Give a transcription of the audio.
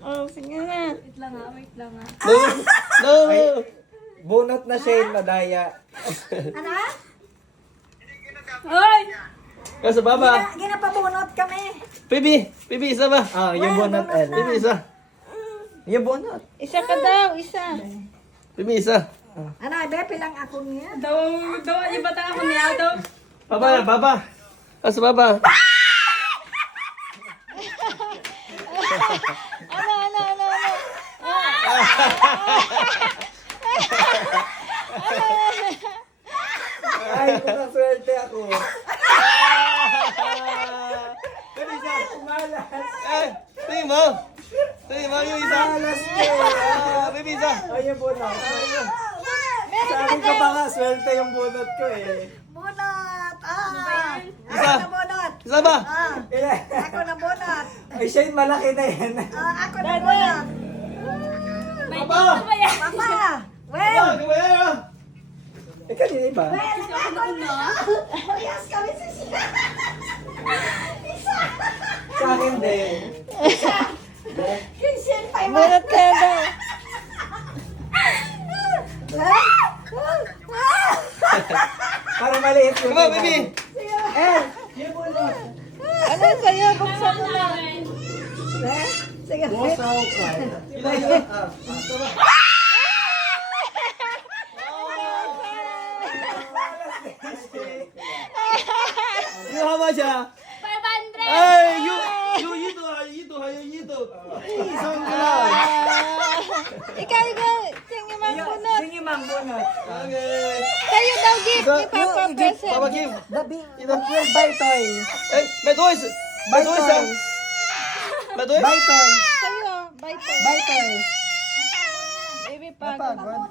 Oh, sige na. Wait lang ha, wait lang ha. No! Ay, bunot na Shane, madaya. Ano? Hoy! Kasi baba. Ginapabunot kami. Pibi, isa ba? Ah, yung bunot L. Pibi, isa. Yung bunot. Isa ka daw, isa. Pibi, isa. Ano, bepe lang ako niya. Daw, yung batang ako niya daw. Baba. Kasi baba. Ano? Ay, kung swerte ako. Pibi, isa. Tingin mo. Yung isa. Malas niya. Pibi, isa. Ay, yung bunot. Sabi ko pa nga, swerte yung bunot ko eh. Bunot! Isa. Ako na bunot! Isa ba? Ako na bunot! Ay, Shane, malaki na yan. Ako na bunot! May dito ba yan? Papa! Well! Eh, kanina iba. Well, ako na! Yes, kami si siya! Sa akin din. Christian, pa yung Bunot ka daw. Para maliit yung Come on, baby. Eh, yung bunot. Ano sa'yo? Buksan mo na. Sige, Wow, kaya. Iba yun. You how much ah? 500! Ay, you yito. Isang lang. Ikaw. Sige, mang bunot. Sige, mang bunot. Okay. Sa'yo daw gift ni Papa Papa present. Kim. Buy toy. Eh, may toys. Buy toy. May toys? Buy toy. Sa'yo, bye to. Buy toy. Baby, pag. Napagod.